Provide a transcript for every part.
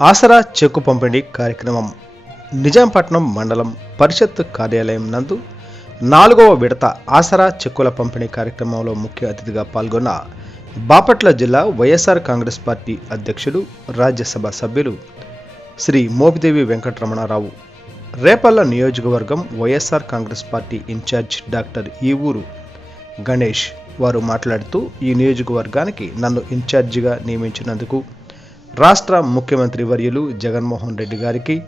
ఆసరా చెక్కు పంపిణీ కార్యక్రమం. నిజాంపట్నం మండలం పరిషత్ కార్యాలయం నందు నాలుగవ విడత ఆసరా చెక్కుల పంపిణీ కార్యక్రమంలో ముఖ్య అతిథిగా పాల్గొన్న బాపట్ల జిల్లా వైఎస్ఆర్ కాంగ్రెస్ పార్టీ అధ్యక్షుడు రాజ్యసభ సభ్యులు శ్రీ మోపిదేవి వెంకటరమణారావు రేపల్ల నియోజకవర్గం YSR Congress party in-charge doctor Evuru Ganesh వారు మాట్లాడుతూ ఈ నియోజకవర్గానికి నన్ను ఇన్ఛార్జిగా నియమించినందుకు రాష్ట్ర ముఖ్యమంత్రి వర్యులు జగన్మోహన్ రెడ్డి గారికి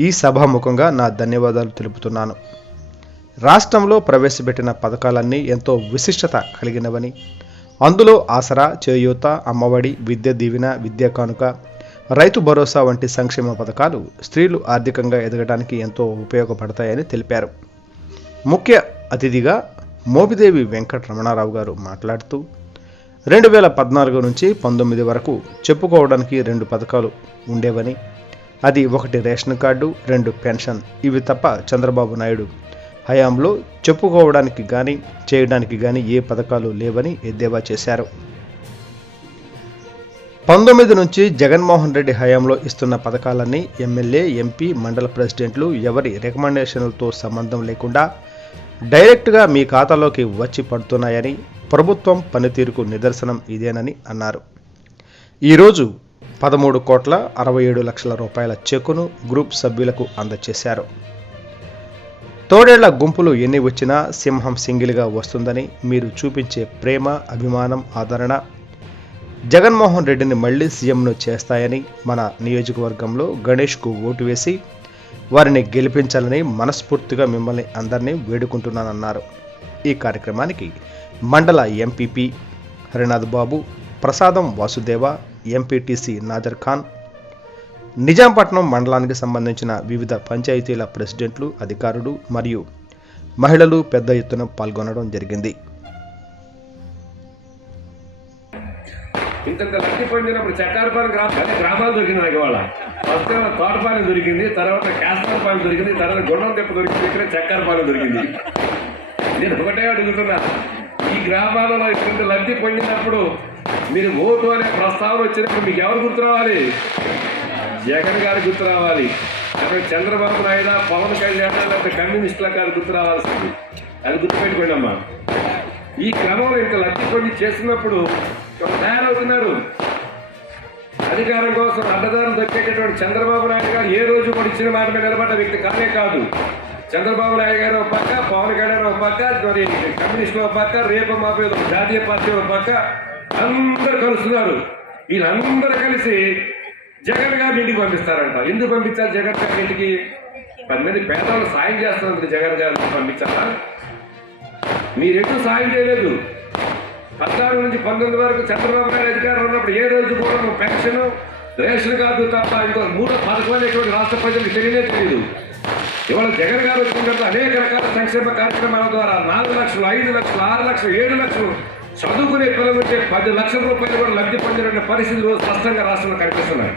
ఈ సభాముఖంగా నా ధన్యవాదాలు తెలుపుతున్నాను. రాష్ట్రంలో ప్రవేశపెట్టిన పథకాలన్నీ ఎంతో విశిష్టత కలిగినవని అందులో ఆసరా చేయూత అమ్మఒడి విద్య దీవెన విద్యా కానుక రైతు భరోసా వంటి సంక్షేమ పథకాలు స్త్రీలు ఆర్థికంగా ఎదగడానికి ఎంతో ఉపయోగపడతాయని తెలిపారు. ముఖ్య అతిథిగా మోపిదేవి వెంకట రమణారావు గారు మాట్లాడుతూ రెండు వేల పద్నాలుగు నుంచి పంతొమ్మిది వరకు చెప్పుకోవడానికి రెండు పథకాలు ఉండేవని. అది ఒకటి రేషన్ కార్డు రెండు పెన్షన్. ఇవి తప్ప చంద్రబాబు నాయుడు హయాంలో చెప్పుకోవడానికి కానీ చేయడానికి కానీ ఏ పథకాలు లేవని ఎద్దేవా చేశారు. పంతొమ్మిది నుంచి జగన్మోహన్ రెడ్డి హయాంలో ఇస్తున్న పథకాలన్నీ ఎమ్మెల్యే ఎంపీ మండల ప్రెసిడెంట్లు ఎవరి రికమెండేషన్లతో సంబంధం లేకుండా డైరెక్ట్గా మీ ఖాతాలోకి వచ్చి పడుతున్నాయని ప్రభుత్వం పనితీరుకు నిదర్శనం ఇదేనని అన్నారు. ఈరోజు పదమూడు కోట్ల అరవై ఏడు లక్షల రూపాయల చెక్కును గ్రూప్ సభ్యులకు అందజేశారు. తోడేళ్ళ గుంపులు ఎన్ని వచ్చినా సింహం సింగిల్గా వస్తుందని మీరు చూపించే ప్రేమ అభిమానం ఆదరణ జగన్మోహన్ రెడ్డిని మళ్ళీ సీఎంను చేస్తాయని మన నియోజకవర్గంలో గణేష్కు ఓటు వేసి వారిని గెలిపించాలని మనస్ఫూర్తిగా మిమ్మల్ని అందరినీ వేడుకుంటున్నానన్నారు. ఈ కార్యక్రమానికి మండల ఎంపీపీ హరినాథ్ బాబు ప్రసాదం వాసుదేవ ఎంపీటీసీ నాజర్ ఖాన్ నిజాంపట్నం మండలానికి సంబంధించిన వివిధ పంచాయతీల ప్రెసిడెంట్లు అధికారులు మరియు మహిళలు పెద్ద ఎత్తున పాల్గొనడం జరిగింది. ఇంత చక్కారపాలెం గ్రామాలు దొరికినాయి ఇవాళ. ఫస్ట్ తోటపాలెం దొరికింది తర్వాత కాస్పరపాలెం దొరికింది తర్వాత గుండం తెప్ప దొరికింది ఇక్కడ చక్కారపాలెం దొరికింది. నేను ఒకటే అడుగుతున్నా ఈ గ్రామాలలో ఇంత లబ్ధి పొందినప్పుడు మీరు ఓటు అనే ప్రస్తావన వచ్చినప్పుడు మీకు ఎవరు గుర్తు రావాలి? జగన్ గారు గుర్తు రావాలి. అక్కడ చంద్రబాబు నాయుడు పవన్ కళ్యాణ్ లేకపోతే కమ్యూనిస్టుల గారు గుర్తు రావాల్సింది. అది గుర్తుపెట్టుకోండి అమ్మా. ఈ క్రమంలో ఇంత లబ్ధి పొంది చేస్తున్నప్పుడు తయారవుతున్నారు. అధికారం కోసం అడ్డదారులు దక్కేటటువంటి చంద్రబాబు నాయుడు గారు ఏ రోజు కూడా ఇచ్చిన మాట మీద నిలబడ్డ వ్యక్తి కానే కాదు. చంద్రబాబు నాయుడు గారు ఒక పక్క పవన్ కళ్యాణ్ ఒక పక్క మరి కమ్యూనిస్టులు ఒక పక్క రేపు మా జాతీయ పార్టీ ఒక పక్క అందరు కలుస్తున్నారు. వీళ్ళందరూ కలిసి జగన్ గారిని ఇంటికి పంపిస్తారంట. ఎందుకు పంపించాలి జగన్ గారి ఇంటికి? పది మంది పేదవాళ్ళు సాయం చేస్తున్నారు జగన్ గారిని పంపించాలా? మీరెటు సాయం చేయలేదు? పద్నాలుగు నుంచి పంతొమ్మిది వరకు చంద్రబాబు నాయుడు అధికారం ఉన్నప్పుడు ఏ రోజు కూడా నువ్వు పెన్షన్ రేషన్ కార్డు తప్ప ఇంకో మూడో పథకం అనేటువంటి రాష్ట్ర ప్రజలకు తెలియనే తెలియదు. ఇవాళ జగన్ గారు వచ్చిన తర్వాత అనేక రకాల సంక్షేమ కార్యక్రమాల ద్వారా నాలుగు లక్షలు ఐదు లక్షలు ఆరు లక్షలు ఏడు లక్షలు చదువుకునే పిల్లలు ఉంటే పది లక్షల రూపాయలు కూడా లబ్ధి పొందిన పరిస్థితులు స్పష్టంగా రాష్ట్రంలో కనిపిస్తున్నాయి.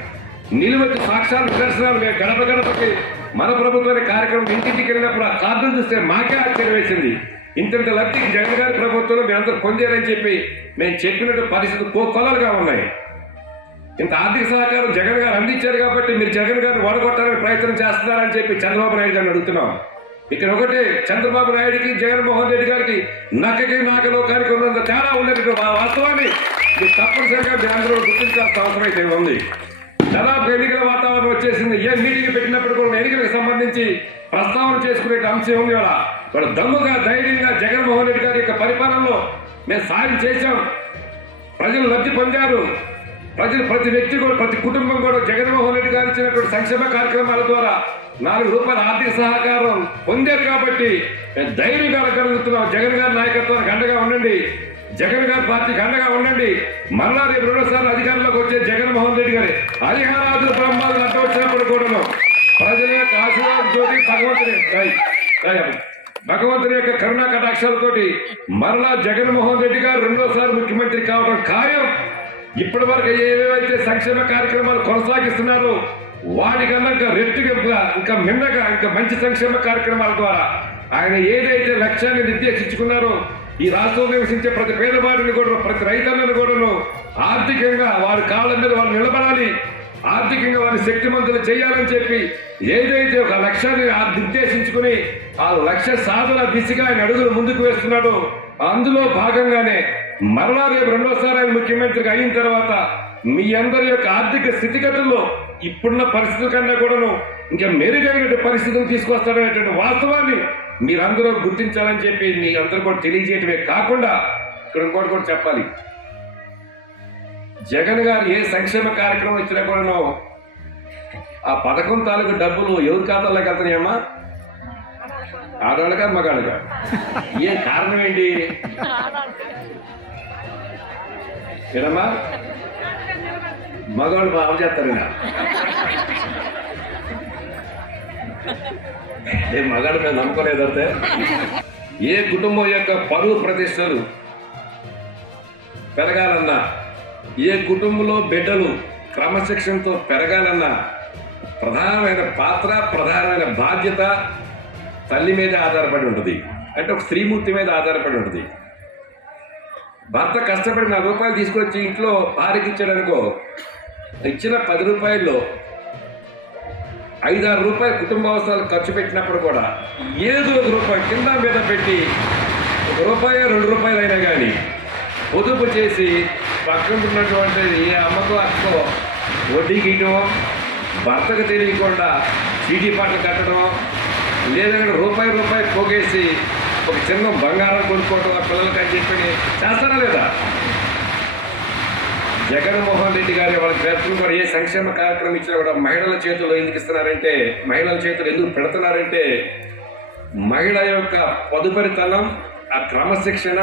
నిలువెత్తు సాక్షాత్ నిదర్శనాలు మేము గడప గడపకి మన ప్రభుత్వాన్ని కార్యక్రమం ఇంటింటికి వెళ్ళినప్పుడు ఆ కార్డును చూస్తే మాకే ఆశ్చర్యం వేసింది. ఇంతంత లబ్ధికి జగన్ గారి ప్రభుత్వంలో మీ అందరూ పొందారని చెప్పి మేము చెప్పినట్టు పరిస్థితులు కో కొలలుగా ఉన్నాయి. ఇంత ఆర్థిక సహకారం జగన్ గారు అందించారు కాబట్టి మీరు జగన్ గారిని వడగొట్టాలని ప్రయత్నం చేస్తున్నారని చెప్పి చంద్రబాబు నాయుడు గారిని అడుగుతున్నాం. ఇక్కడ ఒకటే చంద్రబాబు నాయుడికి జగన్మోహన్ రెడ్డి గారికి నక్కకి నాగలోకానికి ఉన్నంత తేడా ఉన్నట్టు వాస్తవాన్ని మీరు తప్పనిసరిగా మీ అందరూ గుర్తించాల్సిన అవసరం అయితే ఉంది. దాదాపు ఎన్నికల వాతావరణం వచ్చేసింది. ఏ మీటింగ్ పెట్టినప్పుడు కూడా ఎన్నికలకు సంబంధించి ప్రస్తావన చేసుకునే అంశం ఉంది కదా వాళ్ళు దమ్ముగా ధైర్యంగా జగన్మోహన్ రెడ్డి గారి యొక్క పరిపాలనలో మేము సాయం చేశాం. ప్రజలు లబ్ధి పొందారు. ప్రజలు ప్రతి వ్యక్తి కూడా ప్రతి కుటుంబం కూడా జగన్మోహన్ రెడ్డి గారు ఇచ్చినటువంటి సంక్షేమ కార్యక్రమాల ద్వారా నాలుగు రూపాయల ఆర్థిక సహకారం పొందారు కాబట్టి మేము ధైర్యంగా కలుగుతున్నాం జగన్ గారి నాయకత్వానికి అండగా ఉండండి. జగన్ గారి పార్టీకి అండగా ఉండండి. మరలా రేపు రెండోసారి అధికారంలోకి వచ్చే జగన్మోహన్ రెడ్డి గారి హరిహరాజు బ్రహ్మాలు అడ్డం వచ్చినప్పుడు కూడాను ప్రజల యొక్క ఆశీర్వాదంతో భగవంతుని దయ- దయ. భగవంతుని యొక్క కరుణా కటాక్షాలతోటి మరలా జగన్మోహన్ రెడ్డి గారు రెండోసారి ముఖ్యమంత్రి కావడం ఖాయం. ఇప్పటి వరకు ఏవేవైతే సంక్షేమ కార్యక్రమాలు కొనసాగిస్తున్నారో వాటికన్నా ఇంకా రెట్టుగా ఇంకా మిన్నగా ఇంకా మంచి సంక్షేమ కార్యక్రమాల ద్వారా ఆయన ఏదైతే లక్ష్యాన్ని నిర్దేశించుకున్నారో ఈ రాష్ట్రంలో నివసించే ప్రతి పేదవాడిని కూడా ప్రతి రైతన్నను కూడాను ఆర్థికంగా వారి కాళ్ళ మీద వాళ్ళు నిలబడాలి. ఆర్థికంగా వారిని శక్తిమంతులు చేయాలని చెప్పి ఏదైతే ఒక లక్ష్యాన్ని ఆ నిర్దేశించుకుని ఆ లక్ష్య సాధన దిశగా ఆయన అడుగులు ముందుకు వేస్తున్నాడో అందులో భాగంగానే మరలా రేపు రెండోసారి ఆయన ముఖ్యమంత్రికి అయిన తర్వాత మీ అందరి యొక్క ఆర్థిక స్థితిగతుల్లో ఇప్పుడున్న పరిస్థితుల కన్నా కూడాను ఇంకా మెరుగైన పరిస్థితులు తీసుకొస్తాడనేటువంటి వాస్తవాన్ని మీరందరూ గుర్తించాలని చెప్పి మీ అందరూ కూడా తెలియజేయటమే కాకుండా ఇక్కడ ఇంకోటి కూడా చెప్పాలి. జగన్ గారు ఏ సంక్షేమ కార్యక్రమం ఇచ్చినా కూడా ఆ పథకం తాలూకు డబ్బులు ఎవరి ఖాతాలోకి వెళ్తున్నాయమ్మా ఆడవాళ్ళగా మగాళ్ళుగా ఏ కారణం ఏంటి? ఏదమ్మా మగవాళ్ళు బాగా చేస్తారు ఏ మగాడి మీద నమ్మకలేదంటే ఏ కుటుంబం యొక్క పరువు ప్రతిష్టలు పెరగాలన్నా ఏ కుటుంబంలో బిడ్డలు క్రమశిక్షణతో పెరగాలన్న ప్రధానమైన పాత్ర ప్రధానమైన బాధ్యత తల్లి మీద ఆధారపడి ఉంటుంది. అంటే ఒక స్త్రీమూర్తి మీద ఆధారపడి ఉంటుంది. భర్త కష్టపడి నాలుగు రూపాయలు తీసుకొచ్చి ఇంట్లో భార్యకి ఇచ్చాడనుకో ఇచ్చిన పది రూపాయల్లో ఐదారు రూపాయలు కుటుంబ అవసరాలు ఖర్చు పెట్టినప్పుడు కూడా ఏదో ఒక రూపాయి కింద మీద పెట్టి ఒక రూపాయి రెండు రూపాయలు అయినా కానీ పొదుపు చేసి పక్కన ఏ అమ్మకో అక్కో వడ్డీకి ఇవ్వడం భర్తకు తెలియకుండా చీటీ పాటలు కట్టడం లేదంటే రూపాయి రూపాయి పోగేసి ఒక చిన్న బంగారం కొనుక్కోవడం ఆ పిల్లలకి అని చెప్పి చేస్తారా లేదా? జగన్మోహన్ రెడ్డి గారి వాళ్ళ పేరు కూడా ఏ సంక్షేమ కార్యక్రమం ఇచ్చినా కూడా మహిళల చేతుల్లో ఎందుకు ఇస్తున్నారంటే మహిళల చేతులు ఎందుకు పెడుతున్నారంటే మహిళ యొక్క పదుపరితనం ఆ క్రమశిక్షణ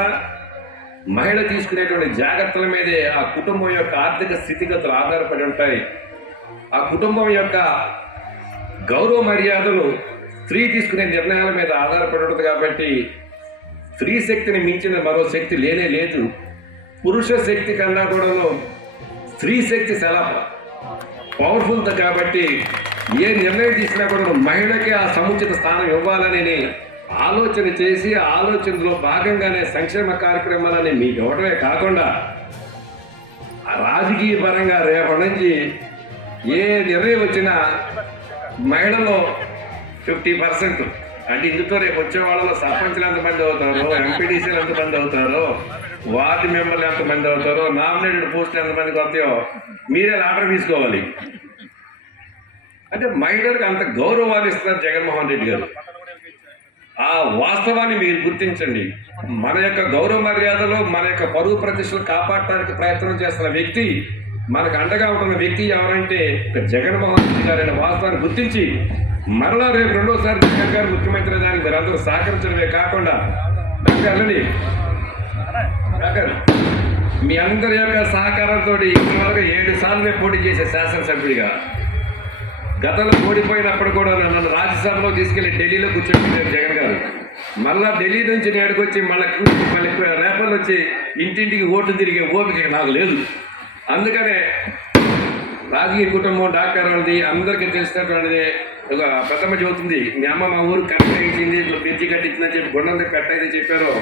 మహిళ తీసుకునేటువంటి జాగ్రత్తల మీదే ఆ కుటుంబం యొక్క ఆర్థిక స్థితిగతులు ఆధారపడి ఉంటాయి. ఆ కుటుంబం యొక్క గౌరవ మర్యాదలు స్త్రీ తీసుకునే నిర్ణయాల మీద ఆధారపడి ఉంటుంది కాబట్టి స్త్రీ శక్తిని మించిన మరో శక్తి లేనే లేదు. పురుష శక్తి కన్నా కూడాను స్త్రీ శక్తి చాలా పవర్ఫుల్ కాబట్టి ఏ నిర్ణయం తీసుకున్నా కూడా మహిళకి ఆ సముచిత స్థానం ఇవ్వాలని ఆలోచన చేసి ఆలోచనలో భాగంగానే సంక్షేమ కార్యక్రమాలని మీకు ఇవ్వడమే కాకుండా రాజకీయ పరంగా రేపటి నుంచి ఏ నిర్ణయం వచ్చినా మహిళలో ఫిఫ్టీ పర్సెంట్ అంటే ఇందుతో రేపు వచ్చే వాళ్ళలో సర్పంచ్లు ఎంతమంది అవుతారో ఎంపీటీసీలు ఎంతమంది అవుతారో వార్డు మెంబర్లు ఎంతమంది అవుతారో నామినేటెడ్ పోస్టులు ఎంతమందికి వస్తాయో మీరే ఆర్డర్ తీసుకోవాలి. అంటే మహిళలకు అంత గౌరవాలు ఇస్తున్నారు జగన్మోహన్ రెడ్డి గారు. ఆ వాస్తవాన్ని మీరు గుర్తించండి. మన యొక్క గౌరవ మర్యాదలో మన యొక్క పరువు ప్రతిష్టలు కాపాడటానికి ప్రయత్నం చేస్తున్న వ్యక్తి మనకు అండగా ఉంటున్న వ్యక్తి ఎవరంటే జగన్మోహన్ రెడ్డి గారు అనే వాస్తవాన్ని గుర్తించి మరలా రేపు రెండోసారి జగన్ గారు ముఖ్యమంత్రి దానికి మీరు అందరూ సహకరించడమే కాకుండా వెళ్ళండి మీ అందరి యొక్క సహకారంతో ఇంతవరకు ఏడు సార్లు పోటీ చేసే శాసనసభ్యుడిగా గతంలో ఓడిపోయినప్పుడు కూడా నన్ను రాజ్యసభలో తీసుకెళ్ళి ఢిల్లీలో కూర్చోబెట్టారు జగన్ గారు. మళ్ళా ఢిల్లీ నుంచి నేడుకొచ్చి మళ్ళీ మళ్ళీ రేపలు వచ్చి ఇంటింటికి ఓట్లు తిరిగే ఓపిక నాకు లేదు. అందుకనే రాజకీయ కుటుంబం డాక్టర్ అనేది అందరికీ తెలిసినటువంటిది ఒక పెద్దమ్మ చెబుతుంది మీ అమ్మ మా ఊరు కట్టించింది బ్రిడ్జి కట్టించిందని చెప్పి గుండం పెట్టయితే చెప్పారో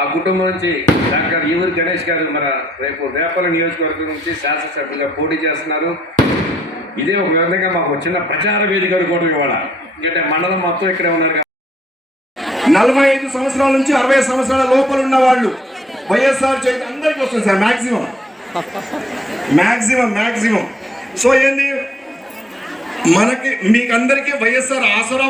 ఆ కుటుంబం నుంచి డాక్టర్ ఈవూరు గణేష్ గారు మన రేపు రేపల నియోజకవర్గం నుంచి శాసనసభ్యులుగా పోటీ చేస్తున్నారు. ఇదే ఒక విధంగా మాకు చిన్న ప్రచార వేదిక అనుకోవడం ఇవాళ. ఎందుకంటే మండలం మొత్తం ఇక్కడే ఉన్నారు నలభై ఐదు సంవత్సరాల నుంచి అరవై సంవత్సరాల లోపల ఉన్న వాళ్ళు వైఎస్ఆర్ చేతి అందరికీ వస్తుంది sir maximum. Maximum maximum. So ఏంది? మనకి మీకు అందరికీ వైఎస్ఆర్ ఆసరా